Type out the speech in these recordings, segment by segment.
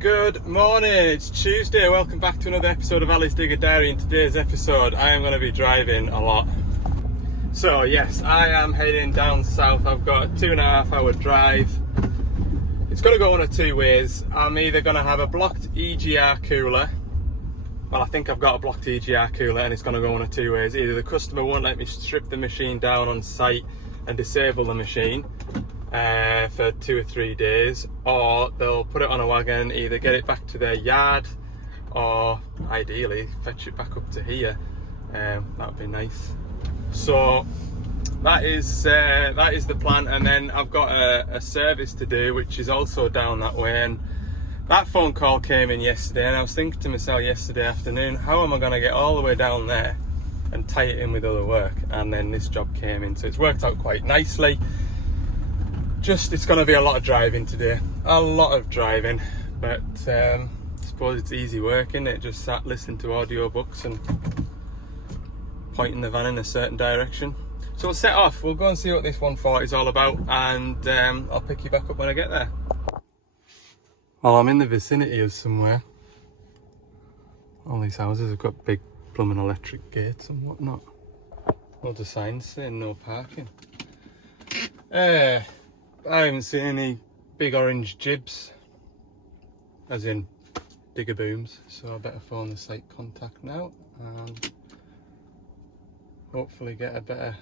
Good morning, it's Tuesday. Welcome back to another episode of Ali's Digger Diary. In today's episode, I am going to be driving a lot. So yes, I am heading down south. I've got a 2.5 hour drive. It's going to go one of two ways. I'm either going to have a blocked EGR cooler. Well, I think I've got a blocked EGR cooler and it's going to go one of two ways. Either the customer won't let me strip the machine down on site and disable the machine for 2 or 3 days, or they'll put it on a wagon, either get it back to their yard or ideally fetch it back up to here. That would be nice. So that is the plan, and then I've got a service to do which is also down that way, and that phone call came in yesterday and I was thinking to myself yesterday afternoon, how am I going to get all the way down there and tie it in with other work? And then this job came in, so it's worked out quite nicely. Just, it's going to be a lot of driving today, a lot of driving, but I suppose it's easy work, isn't it? Just sat listening to audiobooks and pointing the van in a certain direction. So we'll set off, we'll go and see what this 140 is all about, and I'll pick you back up when I get there. Well, I'm in the vicinity of somewhere. All these houses have got big plumbing electric gates and whatnot. Loads of signs saying no parking. I haven't seen any big orange jibs, as in digger booms, so I better phone the site contact now and hopefully get a better...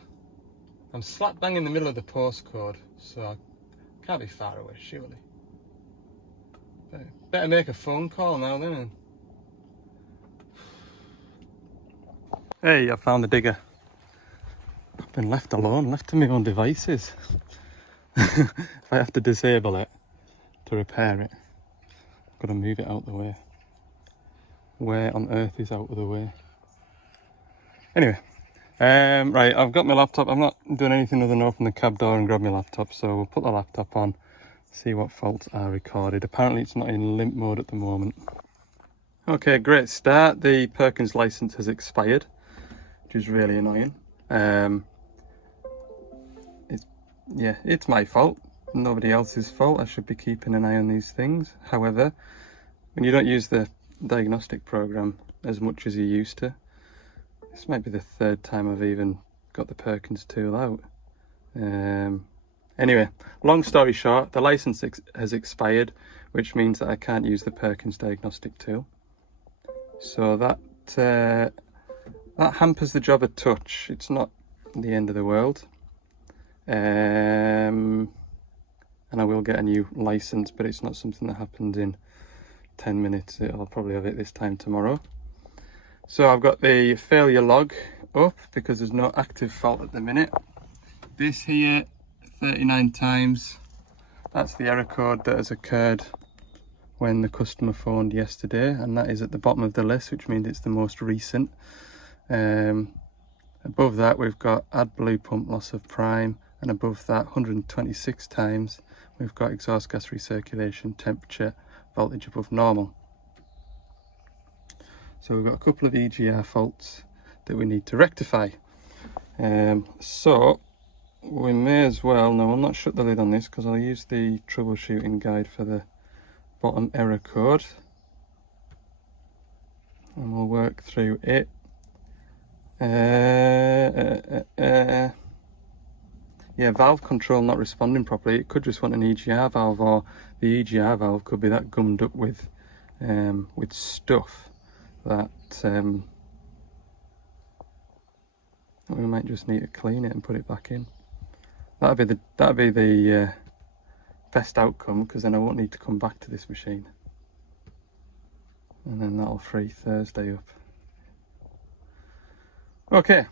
I'm slap bang in the middle of the postcode, so I can't be far away, surely. Better make a phone call now then. Hey, I found the digger. I've been left alone, left to my own devices. If I have to disable it to repair it, I've got to move it out the way. Where on earth is out of the way? Anyway, right, I've got my laptop. I'm not doing anything other than open the cab door and grab my laptop, so we'll put the laptop on, see what faults are recorded. Apparently it's not in limp mode at the moment. Okay, great start. The Perkins license has expired, which is really annoying. It's my fault, nobody else's fault. I should be keeping an eye on these things. However, when you don't use the diagnostic program as much as you used to, this might be the 3rd time I've even got the Perkins tool out. Anyway, long story short, the license has expired, which means that I can't use the Perkins diagnostic tool. So that hampers the job a touch. It's not the end of the world. And I will get a new license, but it's not something that happens in 10 minutes. I'll probably have it this time tomorrow. So I've got the failure log up because there's no active fault at the minute. This here, 39 times, that's the error code that has occurred when the customer phoned yesterday, and that is at the bottom of the list, which means it's the most recent. Above that we've got add blue pump loss of prime, and above that 126 times we've got exhaust gas recirculation temperature voltage above normal. So we've got a couple of EGR faults that we need to rectify. So we may as well, no, I'll not shut the lid on this because I'll use the troubleshooting guide for the bottom error code and we'll work through it. Yeah, valve control not responding properly. It could just want an EGR valve, or the EGR valve could be that gummed up with stuff that we might just need to clean it and put it back in. That'd be the best outcome, because then I won't need to come back to this machine, and then that'll free Thursday up. Okay,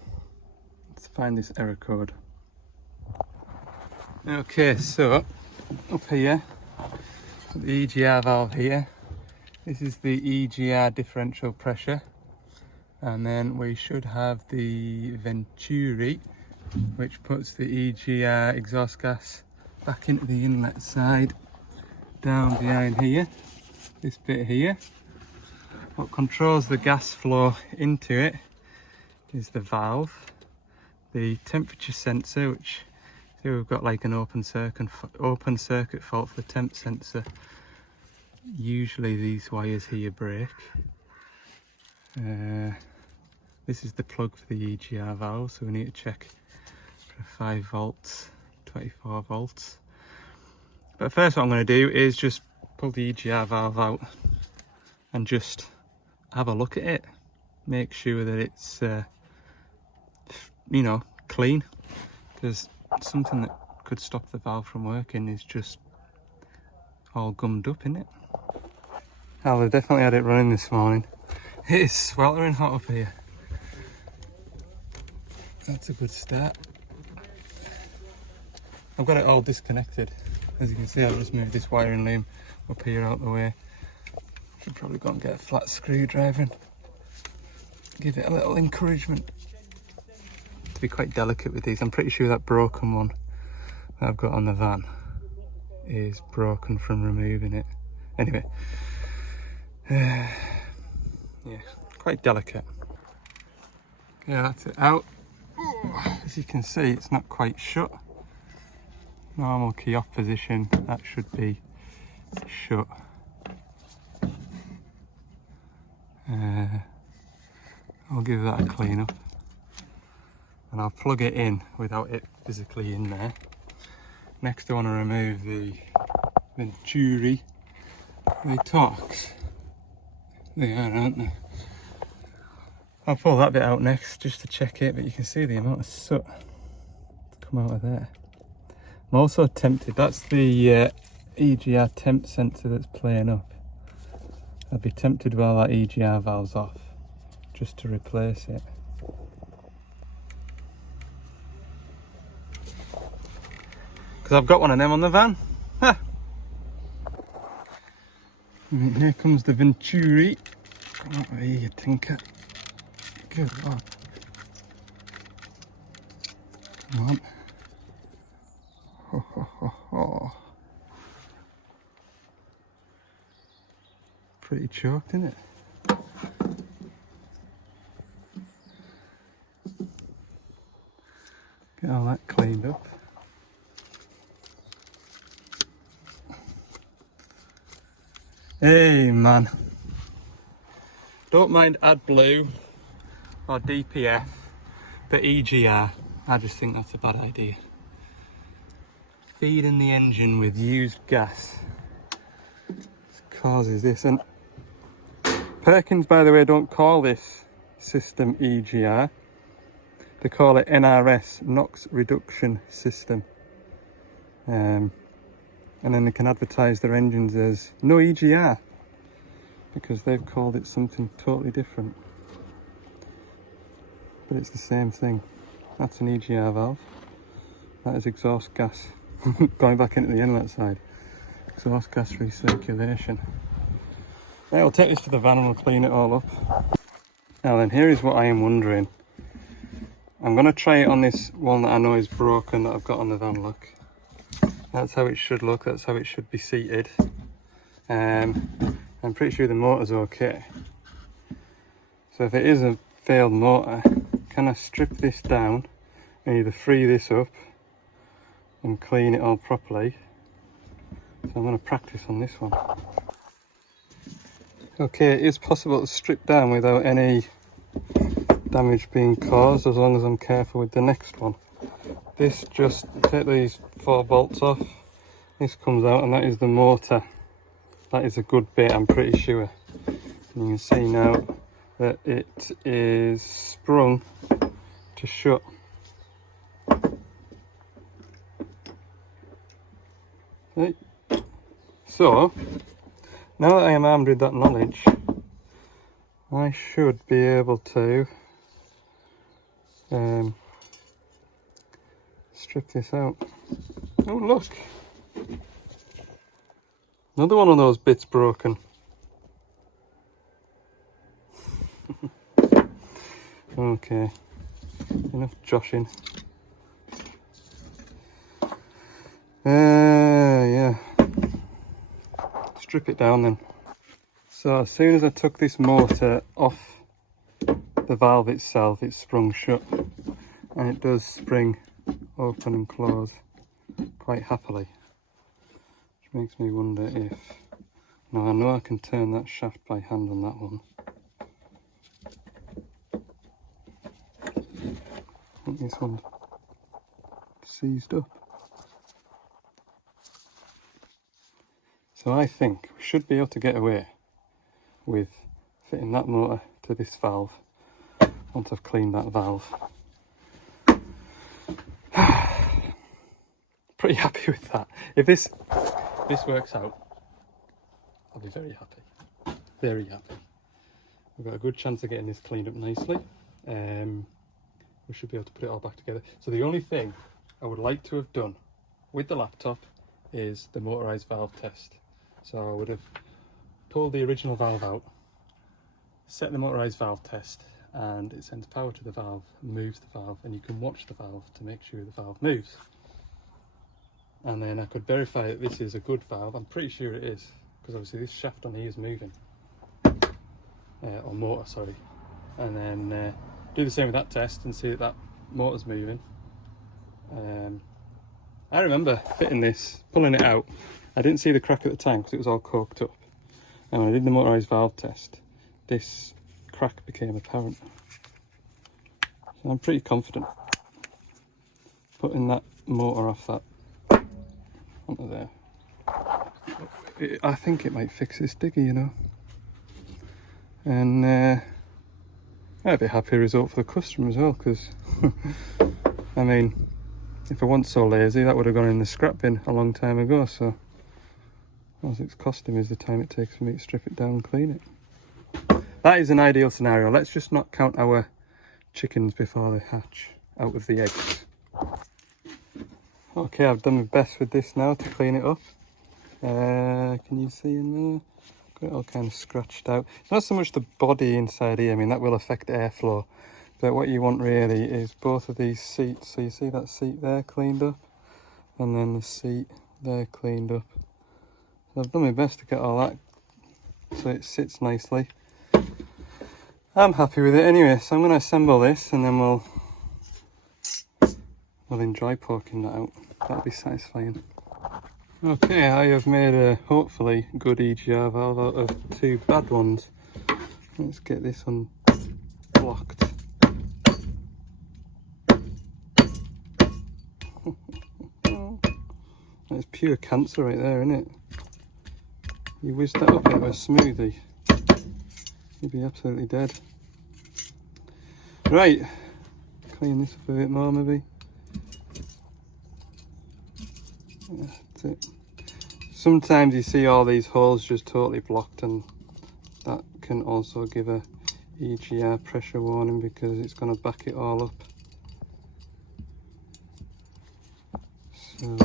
let's find this error code. Okay, so up here, the EGR valve here, this is the EGR differential pressure, and then we should have the venturi, which puts the EGR exhaust gas back into the inlet side, down behind here, this bit here. What controls the gas flow into it is the valve, the temperature sensor, which here we've got like an open circuit fault for the temp sensor, usually these wires here break. This is the plug for the EGR valve, so we need to check for 5 volts, 24 volts. But first what I'm going to do is just pull the EGR valve out and just have a look at it. Make sure that it's, you know, clean. Because something that could stop the valve from working is just all gummed up, isn't it? Oh, they've definitely had it running this morning. It is sweltering hot up here. That's a good start. I've got it all disconnected. As you can see, I've just moved this wiring loom up here out the way. Should probably go and get a flat screwdriver and give it a little encouragement. To be quite delicate with these. I'm pretty sure that broken one that I've got on the van is broken from removing it. Anyway, yeah, quite delicate. Yeah, that's it out. As you can see, it's not quite shut. Normal key off position, that should be shut. I'll give that a clean up and I'll plug it in without it physically in there. Next I want to remove the Venturi. They Torx. They are, aren't they? I'll pull that bit out next just to check it, but you can see the amount of soot come out of there. I'm also tempted, that's the EGR temp sensor that's playing up. I'd be tempted while that EGR valve's off, just to replace it. Because I've got one of them on the van. Ha! And here comes the Venturi. Come over here, you tinker. Good lord. Come on. Ho, ho, ho, ho. Pretty choked, isn't it? Get all that cleaned up. Hey man, don't mind AdBlue or DPF, but EGR, I just think that's a bad idea. Feeding the engine with used gas causes this. And Perkins, by the way, don't call this system EGR. They call it NRS, NOx Reduction System. And then they can advertise their engines as no EGR because they've called it something totally different. But it's the same thing. That's an EGR valve. That is exhaust gas going back into the inlet side. Exhaust gas recirculation. Right, we'll take this to the van and we'll clean it all up. Now then, here is what I am wondering. I'm going to try it on this one that I know is broken that I've got on the van, look. That's how it should look, that's how it should be seated. I'm pretty sure the motor's okay. So if it is a failed motor, can I strip this down and either free this up and clean it all properly? So I'm going to practice on this one. Okay, it is possible to strip down without any damage being caused as long as I'm careful with the next one. This, just take these 4 bolts off, this comes out and that is the motor. That is a good bit, I'm pretty sure. And you can see now that it is sprung to shut. Right. So, now that I am armed with that knowledge, I should be able to strip this out. Oh look, another one of those bits broken. Okay, enough joshing. Yeah, strip it down then. So as soon as I took this motor off the valve itself, it sprung shut, and it does spring open and close quite happily, which makes me wonder if, Now I know I can turn that shaft by hand on that one. I think this one's seized up. So I think we should be able to get away with fitting that motor to this valve once I've cleaned that valve. Pretty happy with that. If this works out, I'll be very happy. Very happy. We've got a good chance of getting this cleaned up nicely. We should be able to put it all back together. So the only thing I would like to have done with the laptop is the motorised valve test. So I would have pulled the original valve out, set the motorised valve test, and it sends power to the valve, moves the valve, and you can watch the valve to make sure the valve moves. And then I could verify that this is a good valve. I'm pretty sure it is, because obviously this shaft on here is moving. Or motor, sorry. And then do the same with that test and see that that motor's moving. I remember fitting this, pulling it out. I didn't see the crack at the time because it was all corked up. And when I did the motorised valve test, this crack became apparent. So I'm pretty confident putting that motor off that onto there. I think it might fix this digger, you know. And I'd be a happy result for the customer as well, because I mean, if I wasn't so lazy, that would have gone in the scrap bin a long time ago. So all it's costing is the time it takes for me to strip it down and clean it. That is an ideal scenario. Let's just not count our chickens before they hatch out of the eggs. Okay, I've done my best with this now to clean it up. Can you see in there? Got it all kind of scratched out. Not so much the body inside here, I mean that will affect airflow. But what you want really is both of these seats. So you see that seat there cleaned up, and then the seat there cleaned up. So I've done my best to get all that so it sits nicely. I'm happy with it anyway, so I'm going to assemble this and then we'll enjoy poking that out. That'll be satisfying. Okay, I have made a hopefully good EGR valve out of two bad ones. Let's get this one blocked. That's pure cancer right there, isn't it? You whiz that up into a smoothie, you'd be absolutely dead. Right, clean this up a bit more maybe. That's it. Sometimes you see all these holes just totally blocked, and that can also give a EGR pressure warning because it's going to back it all up. So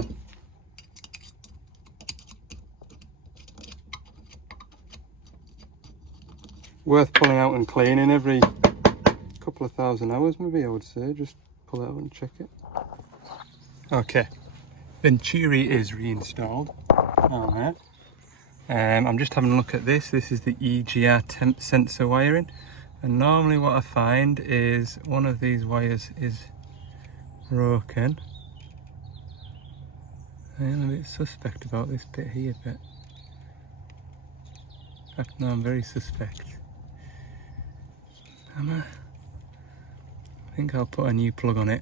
worth pulling out and cleaning every couple of thousand hours maybe, I would say. Just pull it out and check it. Okay, Venturi is reinstalled on there. I'm just having a look at this. This is the EGR temp sensor wiring, and normally what I find is one of these wires is broken. I am a bit suspect about this bit here, but in fact no, I'm very suspect. I think I'll put a new plug on it.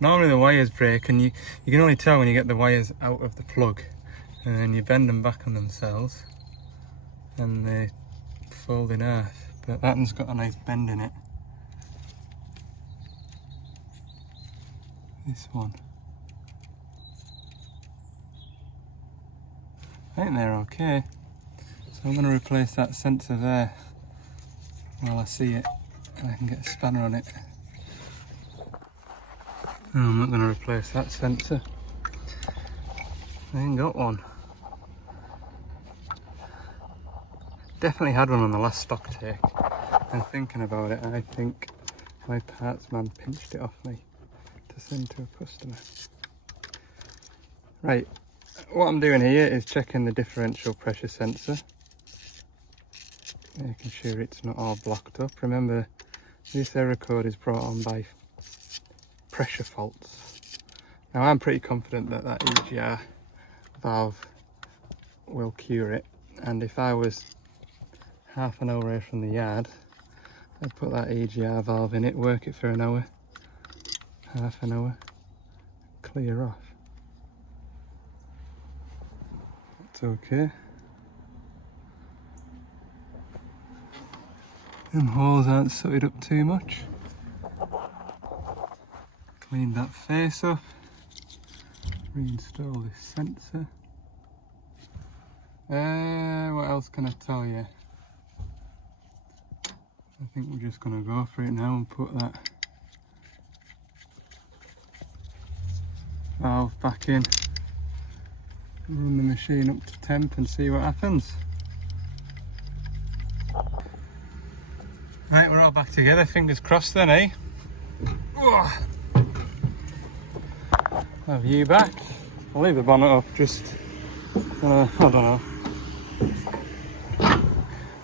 Normally the wires break, and you can only tell when you get the wires out of the plug, and then you bend them back on themselves and they fold in half. But that one's got a nice bend in it. This one, I think they're okay. So I'm going to replace that sensor there while I see it, and I can get a spanner on it. No, I'm not going to replace that sensor. I ain't got one. Definitely had one on the last stock take. I'm thinking about it, I think my parts man pinched it off me to send to a customer. Right, what I'm doing here is checking the differential pressure sensor, making sure it's not all blocked up. Remember, this error code is brought on by pressure faults. Now I'm pretty confident that that EGR valve will cure it. And if I was half an hour away from the yard, I'd put that EGR valve in it, work it for an hour, half an hour, clear off. That's okay. Them holes aren't sooted up too much. Clean that face up. Reinstall this sensor. What else can I tell you? I think we're just going to go for it now and put that valve back in. Run the machine up to temp and see what happens. Right, we're all back together, fingers crossed then, eh? Have you back? I'll leave the bonnet up, just, I don't know.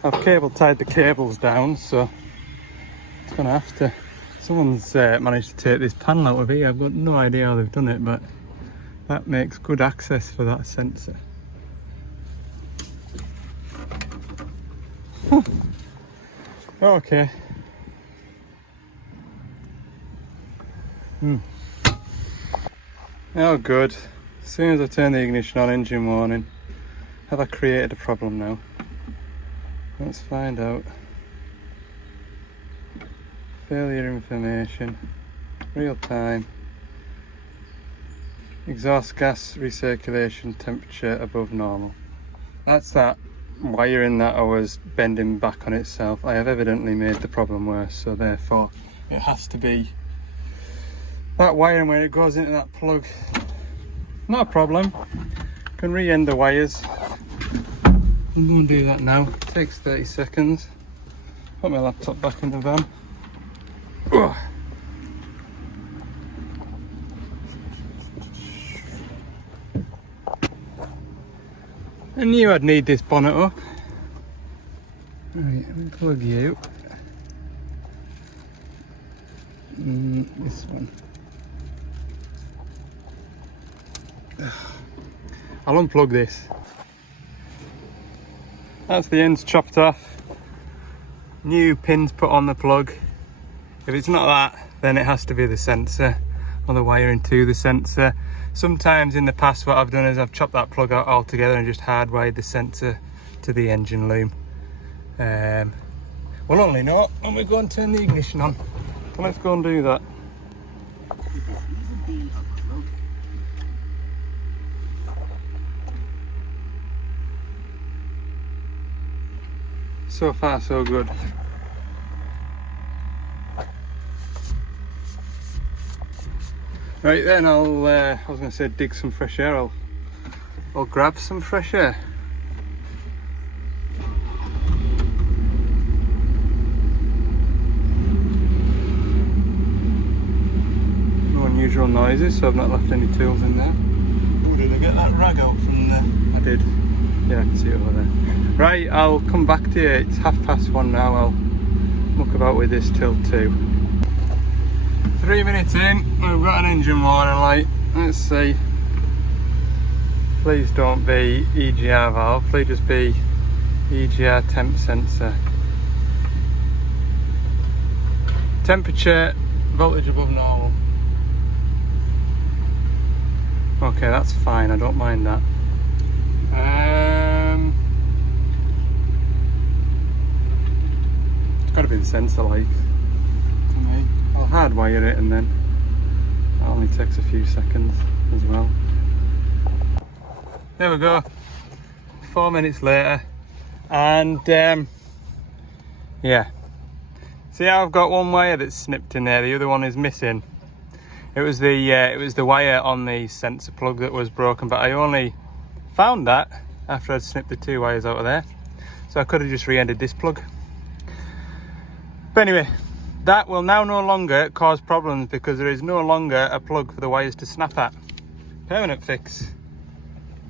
I've cable tied the cables down, so it's gonna have to. Someone's managed to take this panel out of here. I've got no idea how they've done it, but that makes good access for that sensor. Okay. Oh good. As soon as I turn the ignition on, engine warning. Have I created a problem now? Let's find out. Failure information. Real time. Exhaust gas recirculation temperature above normal. That's that wiring that I was bending back on itself. I have evidently made the problem worse, so therefore it has to be that wiring where it goes into that plug. Not a problem. Can re-end the wires. I'm going to do that now. It takes 30 seconds. Put my laptop back in the van. Ugh. I knew I'd need this bonnet up. Right, let me plug you. This one. I'll unplug this. That's the ends chopped off. New pins put on the plug. If it's not that, then it has to be the sensor or the wiring to the sensor. Sometimes in the past what I've done is I've chopped that plug out altogether and just hardwired the sensor to the engine loom. We'll only know when we go and turn the ignition on. So let's go and do that. So far so good. Right then, I was going to say dig some fresh air. I'll grab some fresh air. No unusual noises, so I've not left any tools in there. Oh, did I get that rag out from there? I did. Yeah, I can see it over there. Right, I'll come back to you. It's 1:30 now. I'll muck about with this till 2. 3 minutes in, we've got an engine warning light. Let's see. Please don't be EGR valve, please just be EGR temp sensor. Temperature, voltage above normal. Okay, that's fine, I don't mind that. It's got to be the sensor light to me. I'll hardwire it and then that only takes a few seconds as well. There we go. 4 minutes later, and yeah. See how I've got one wire that's snipped in there, the other one is missing. It was the wire on the sensor plug that was broken, but I only found that after I'd snipped the 2 wires out of there, so I could have just re-ended this plug. But anyway, that will now no longer cause problems because there is no longer a plug for the wires to snap at. Permanent fix.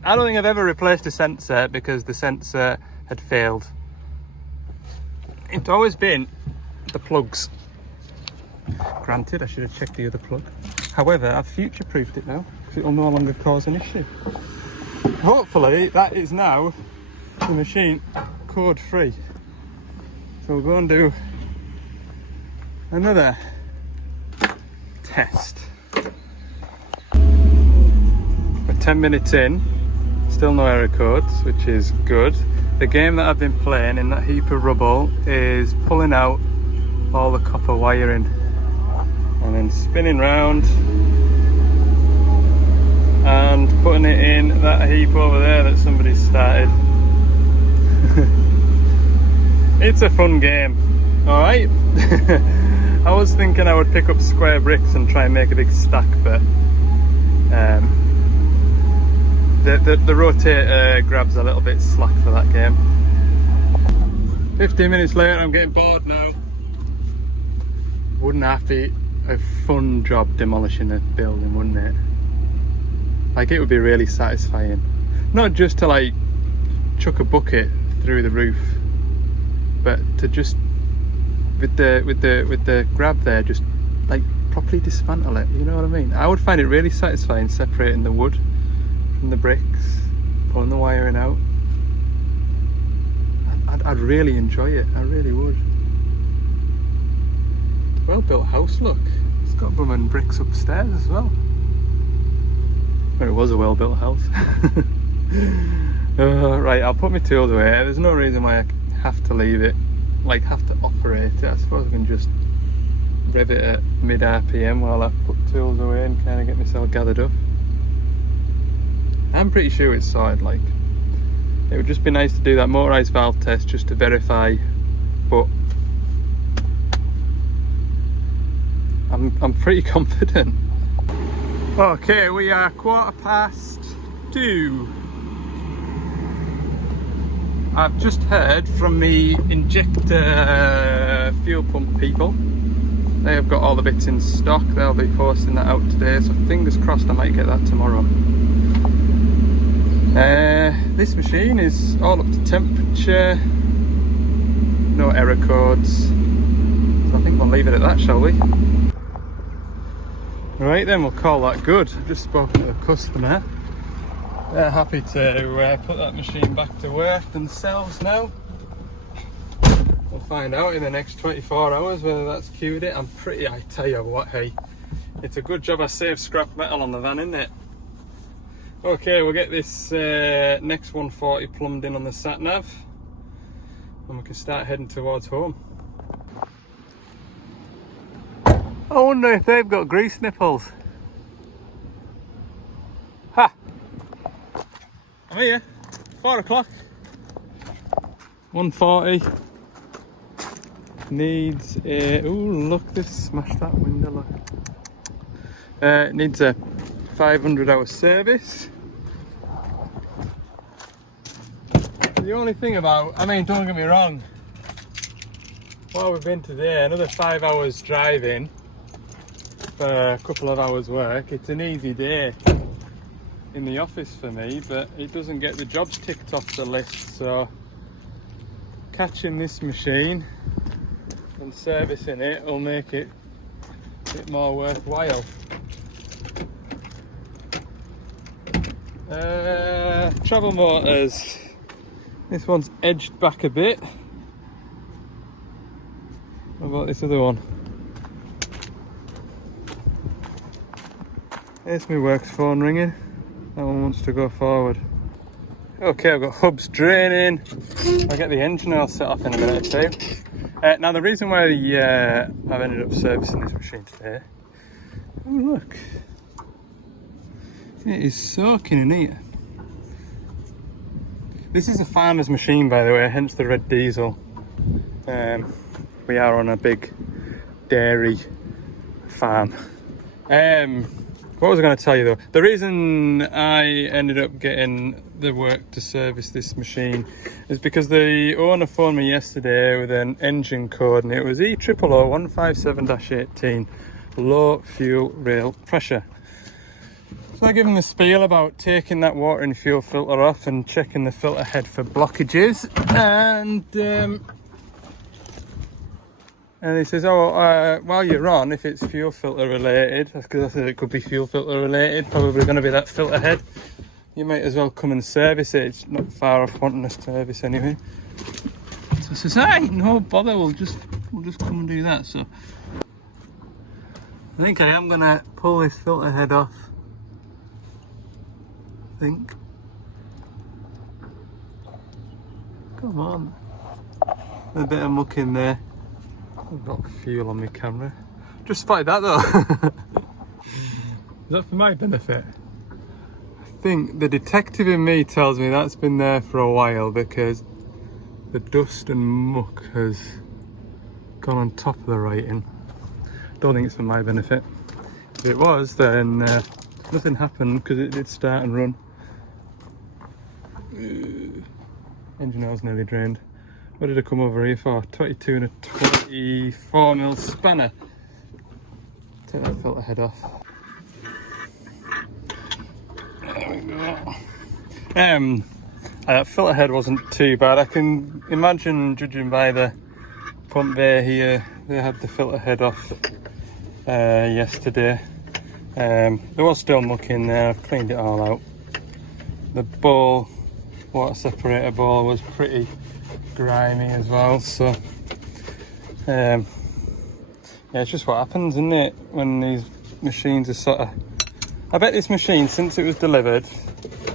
I don't think I've ever replaced a sensor because the sensor had failed. It's always been the plugs. Granted, I should have checked the other plug. However, I've future-proofed it now because it will no longer cause an issue. hopefully that is now the machine code free. So we'll go and do another test. We're 10 minutes in, still no error codes, which is good. The game that I've been playing in that heap of rubble is pulling out all the copper wiring and then spinning round and putting it in that heap over there that somebody started. It's a fun game, alright? I was thinking I would pick up square bricks and try and make a big stack, but the rotator grabs a little bit slack for that game. 15 minutes later, I'm getting bored now. Wouldn't that be a fun job demolishing a building, wouldn't it? Like, it would be really satisfying. Not just to like chuck a bucket through the roof, but to just with the grab there, just like properly dismantle it. You know what I mean? I would find it really satisfying separating the wood from the bricks, pulling the wiring out. I'd really enjoy it. I really would. Well built house, look. It's got blooming bricks upstairs as well. Well, it was a well built house. Right, I'll put my tools away. There's no reason why I have to leave it, like have to operate it. I suppose I can just rev it at mid RPM while I put tools away and kind of get myself gathered up. I'm pretty sure it's sorted. Like, it would just be nice to do that motorised valve test just to verify, but I'm pretty confident. Okay, we are 2:15. I've just heard from the injector fuel pump people. They have got all the bits in stock. They'll be posting that out today, so fingers crossed I might get that tomorrow. This machine is all up to temperature, no error codes, so I think we'll leave it at that, shall we? Right then, we'll call that good. I've just spoken to the customer. They're happy to put that machine back to work themselves now. We'll find out in the next 24 hours whether that's cued it. I tell you what, hey, it's a good job I saved scrap metal on the van, isn't it? Okay, we'll get this next 140 plumbed in on the sat nav and we can start heading towards home. I wonder if they've got grease nipples. Ha! I'm here, 4 o'clock. 140. Needs a, ooh, look, this smashed that window, look. It needs a 500-hour service. The only thing about, I mean, don't get me wrong, while we've been today, another 5 hours driving for a couple of hours work. It's an easy day in the office for me, but it doesn't get the jobs ticked off the list, so catching this machine and servicing it will make it a bit more worthwhile. Travel motors, this one's edged back a bit. What about this other one? There's my works phone ringing. That one wants to go forward. Okay, I've got hubs draining. I'll get the engine oil set off in a minute or two. Now the reason why I've ended up servicing this machine today, oh look, it is soaking in here. This is a farmer's machine, by the way, hence the red diesel. We are on a big dairy farm. What was I going to tell you though? The reason I ended up getting the work to service this machine is because the owner phoned me yesterday with an engine code and it was E000157-18, low fuel rail pressure. So I give him the spiel about taking that water and fuel filter off and checking the filter head for blockages, and he says, while you're on, if it's fuel filter related, because I said it could be fuel filter related, probably going to be that filter head. you might as well come and service it. It's not far off wanting a service anyway. So I says, hey, no bother, we'll just come and do that. So I think I am gonna pull this filter head off. I think. Come on. A bit of muck in there. I've got fuel on my camera. Just spotted that though. Is that for my benefit? I think the detective in me tells me that's been there for a while because the dust and muck has gone on top of the writing. Don't think it's for my benefit. If it was, then nothing happened because it did start and run. Engine oil's nearly drained. What did I come over here for? 22 and a 24mm spanner. Take that filter head off. There we go. That filter head wasn't too bad. I can imagine, judging by the pump bay here, they had the filter head off yesterday. There was still muck in there. I've cleaned it all out. The bowl, water separator bowl, was pretty grimy as well. So yeah, it's just what happens, isn't it, when these machines are sort of... I bet this machine, since it was delivered,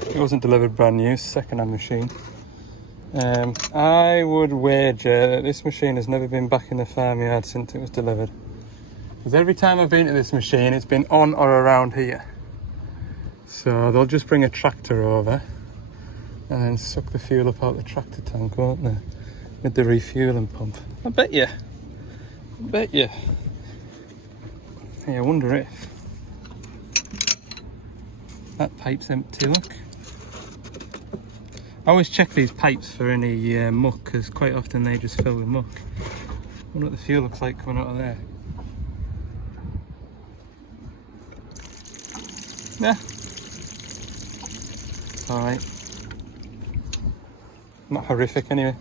it wasn't delivered brand new, second-hand machine. I would wager that this machine has never been back in the farmyard since it was delivered. Because every time I've been to this machine, it's been on or around here. So they'll just bring a tractor over and then suck the fuel up out the tractor tank, won't they? With the refueling pump. I bet you. Hey, I wonder if that pipe's empty, look. I always check these pipes for any muck, because quite often they just fill with muck. I wonder what the fuel looks like coming out of there. Yeah. Alright. Not horrific anyway.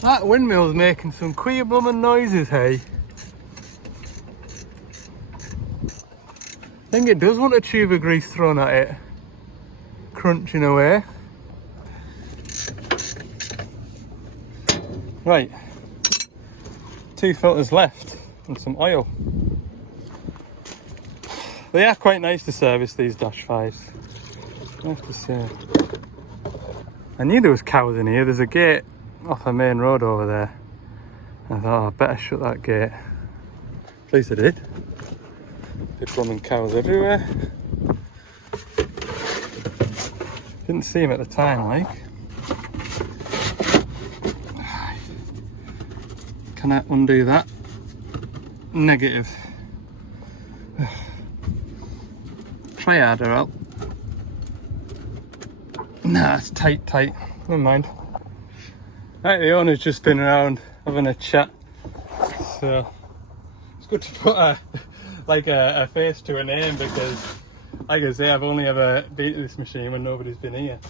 That windmill's making some queer blooming noises, hey? I think it does want a tube of grease thrown at it. Crunching away. Right. 2 filters left and some oil. They are quite nice to service, these Dash 5s, I have to say. I knew there was cows in here. There's a gate off a main road over there. I thought, oh, I better shut that gate. At least I did. Big blooming cows everywhere. Didn't see them at the time, like. Can I undo that? Negative. Try harder out. Nah, it's tight. Never mind. Right, the owner's just been around having a chat, so it's good to put a face to a name, because, like I say, I've only ever been to this machine when nobody's been here.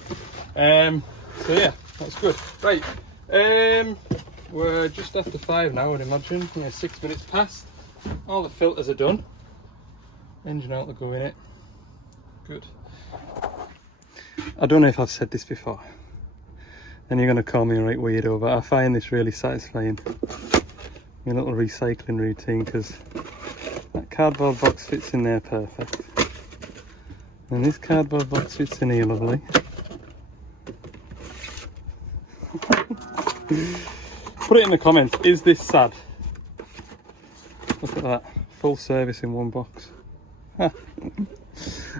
So yeah, that's good. Right, we're just after 5 now, I would imagine. Yeah, 6 minutes past. All the filters are done. Engine out to go in it. Good. I don't know if I've said this before, and you're going to call me a right weirdo, but I find this really satisfying. My little recycling routine, because that cardboard box fits in there perfect. And this cardboard box fits in here lovely. Put it in the comments, is this sad? Look at that, full service in one box.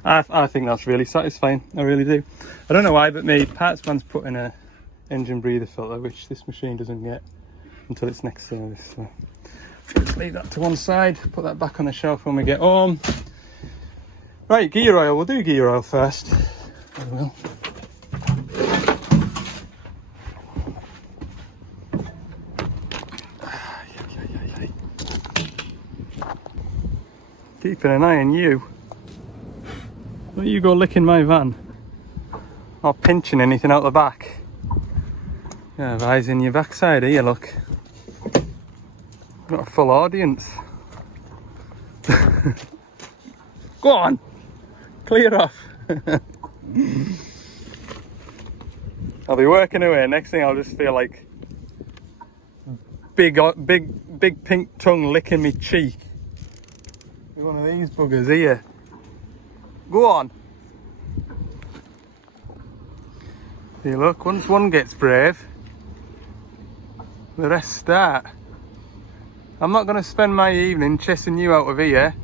I think that's really satisfying, I really do. I don't know why, but my parts man's put in a engine breather filter, which this machine doesn't get until its next service. So let's leave that to one side, put that back on the shelf when we get home. Right, gear oil, we'll do gear oil first. I will. Keeping an eye on you. Don't you go licking my van or pinching anything out the back. You have eyes in your backside here, look. Got a full audience. Go on, clear off. I'll be working away. Next thing I'll just feel like big pink tongue licking me cheek. One of these buggers here. Go on. See, look, once one gets brave, the rest start. I'm not going to spend my evening chasing you out of here.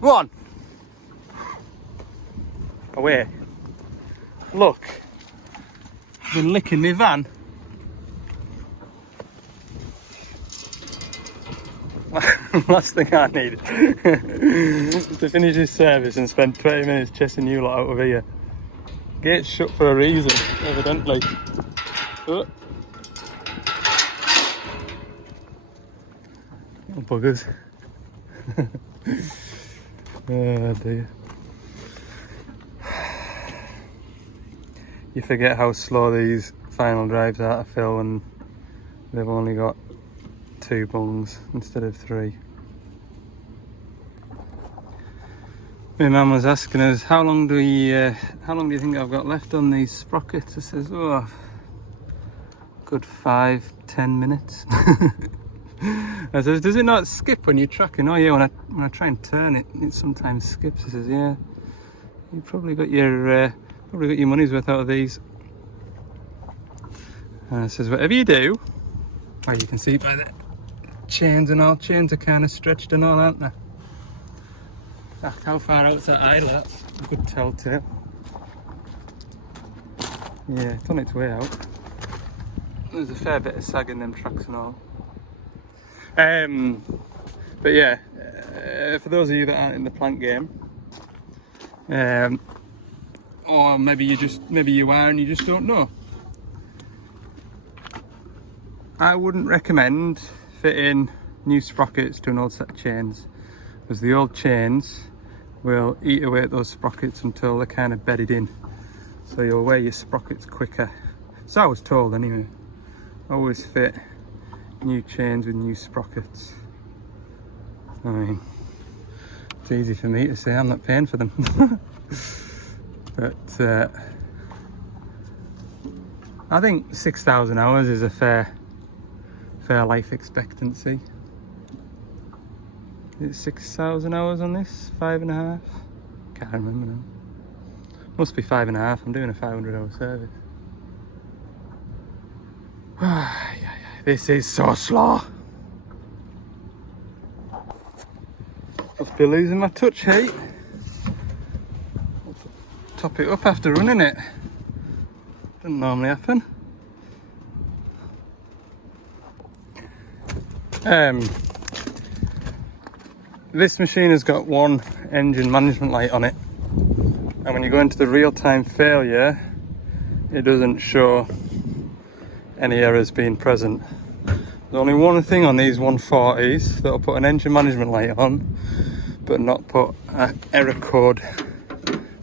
Go on. Away. Look. Been licking my van. Last thing I need is to finish this service and spend 20 minutes chasing you lot out of here. Gate's shut for a reason, evidently. Oh. Oh, buggers. Oh dear. You forget how slow these final drives are to fill when they've only got 2 bungs instead of 3. My mum was asking us, how long do you think I've got left on these sprockets? I says, oh, good 5-10 minutes. I says, does it not skip when you're tracking? Oh yeah, when I try and turn it, it sometimes skips. I says, yeah, you probably got your money's worth out of these. And I says, whatever you do, well, you can see by the chains and all, chains are kind of stretched and all, aren't they? How far out's that idle? That's a good telltale. Yeah, it's on its way out. There's a fair bit of sag in them tracks and all. But yeah, for those of you that aren't in the plant game, or maybe you are and you just don't know, I wouldn't recommend fitting new sprockets to an old set of chains, because the old chains will eat away at those sprockets until they're kind of bedded in, so you'll wear your sprockets quicker. So I was told anyway. Always fit new chains with new sprockets. I mean, it's easy for me to say, I'm not paying for them. But I think 6,000 hours is a fair life expectancy. Is it 6,000 hours on this? 5.5? Can't remember now. Must be 5.5. I'm doing a 500-hour service. This is so slow. Must be losing my touch heat. Top it up after running it. Doesn't normally happen. This machine has got one engine management light on it, and when you go into the real-time failure, it doesn't show any errors being present. There's only one thing on these 140s that'll put an engine management light on, but not put an error code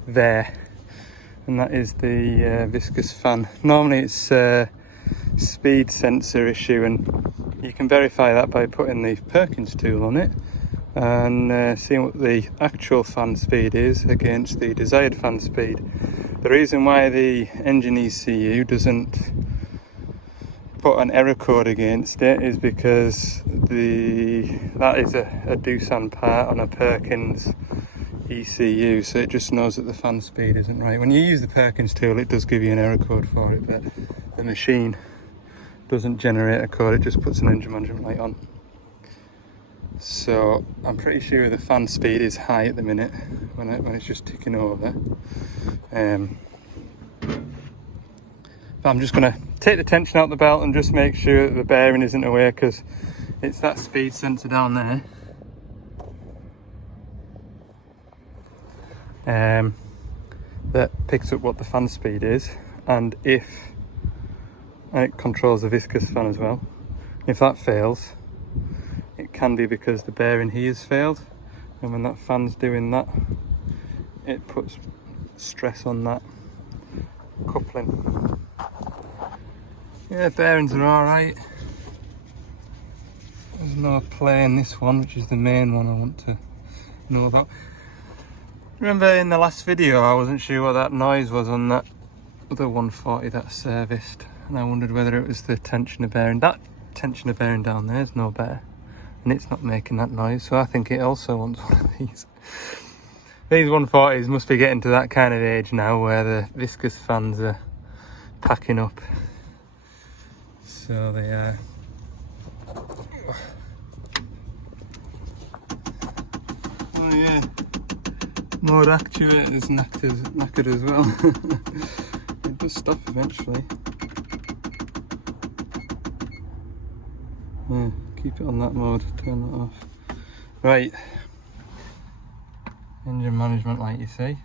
there, and that is the viscous fan. Normally it's a speed sensor issue, and you can verify that by putting the Perkins tool on it and seeing what the actual fan speed is against the desired fan speed. The reason why the engine ECU doesn't put an error code against it is because that is a Doosan part on a Perkins ECU, so it just knows that the fan speed isn't right. When you use the Perkins tool, it does give you an error code for it, but the machine doesn't generate a code, it just puts an engine management light on. So I'm pretty sure the fan speed is high at the minute when it's just ticking over. But I'm just going to take the tension out the belt and just make sure that the bearing isn't away, because it's that speed sensor down there that picks up what the fan speed is, and it controls the viscous fan as well. If that fails, it can be because the bearing here has failed, and when that fan's doing that, it puts stress on that coupling. Yeah, bearings are alright. There's no play in this one, which is the main one I want to know that. Remember in the last video I wasn't sure what that noise was on that other 140 that I serviced, and I wondered whether it was the tensioner bearing. That tensioner bearing down there is no better, and it's not making that noise, so I think it also wants one of these. These 140s must be getting to that kind of age now where the viscous fans are packing up, so they are. Oh yeah, more actuators knackered as well. It does stop eventually. Yeah, keep it on that mode, turn that off. Right, engine management light, you see.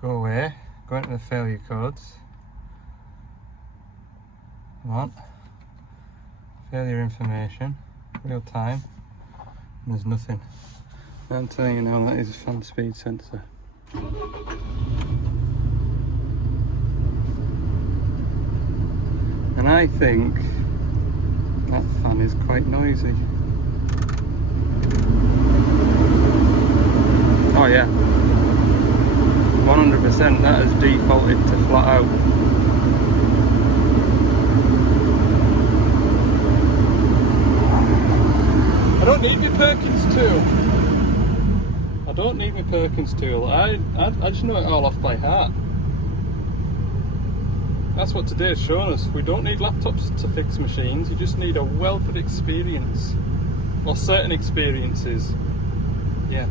Go away, go into the failure codes. Come on. Failure information, real time, and there's nothing. I'm telling you now, that is a fan speed sensor. And I think that fan is quite noisy. Oh yeah, 100% that has defaulted to flat out. I don't need my Perkins tool. I don't need my Perkins tool. I just know it all off by heart. That's what today's shown us. We don't need laptops to fix machines. You just need a wealth of experience, or certain experiences. Yeah.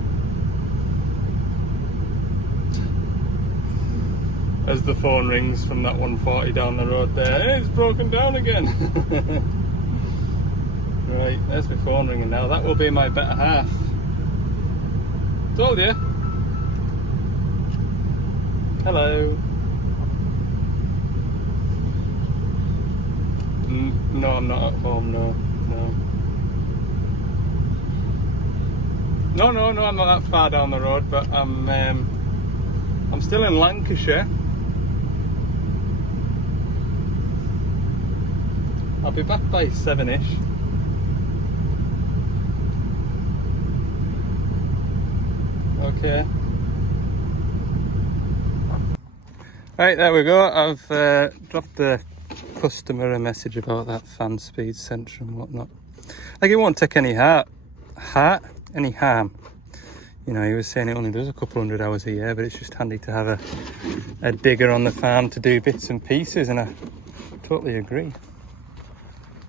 As the phone rings from that 140 down the road there, hey, it's broken down again. Right, there's my phone ringing now. That will be my better half. Told you. Hello. No, I'm not at home. No. No, I'm not that far down the road, but I'm still in Lancashire. I'll be back by 7ish. Okay. Right, there we go. I've dropped the customer a message about that fan speed sensor and whatnot. Like, it won't take any harm. You know, he was saying it only does a couple 100 hours a year, but it's just handy to have a digger on the farm to do bits and pieces, and I totally agree.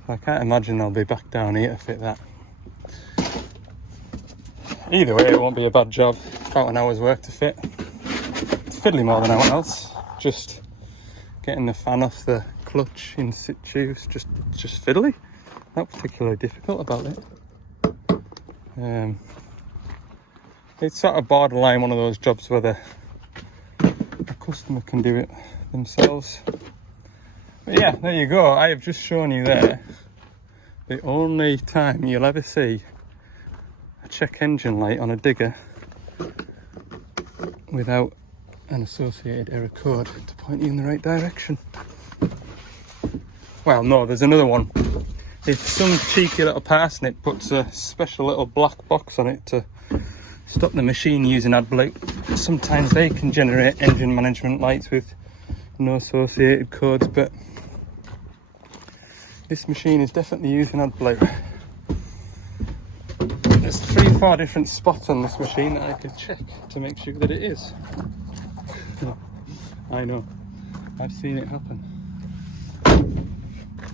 I can't imagine I'll be back down here to fit that. Either way, it won't be a bad job. About an hour's work to fit. It's fiddly more than anyone else. Just getting the fan off the clutch in situ is just fiddly. Not particularly difficult about it. It's sort of borderline one of those jobs where the customer can do it themselves. But yeah, there you go. I have just shown you there the only time you'll ever see a check engine light on a digger without an associated error code to point you in the right direction. Well, no, there's another one. If some cheeky little parsnip puts a special little black box on it to stop the machine using AdBlue, sometimes they can generate engine management lights with no associated codes, but this machine is definitely using AdBlue. There's 3-4 different spots on this machine that I could check to make sure that it is. I know, I've seen it happen.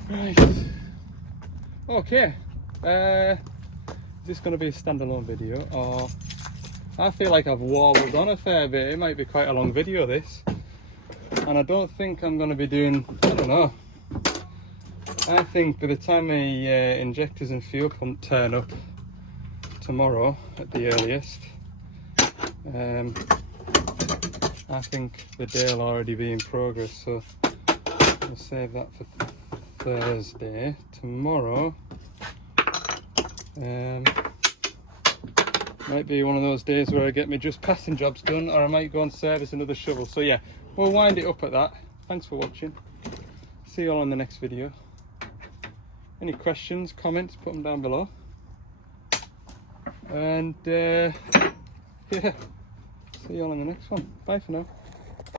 Right. Okay. Is this going to be a standalone video, or I feel like I've warbled on a fair bit. It might be quite a long video, this, and I don't think I'm going to be doing, I don't know. I think by the time the injectors and fuel pump turn up tomorrow at the earliest, I think the day will already be in progress, so I'll save that for Thursday. Tomorrow might be one of those days where I get me just passing jobs done, or I might go and service another shovel. So yeah, we'll wind it up at that. Thanks for watching. See you all in the next video. Any questions, comments, put them down below. And yeah, see you all in the next one. Bye for now.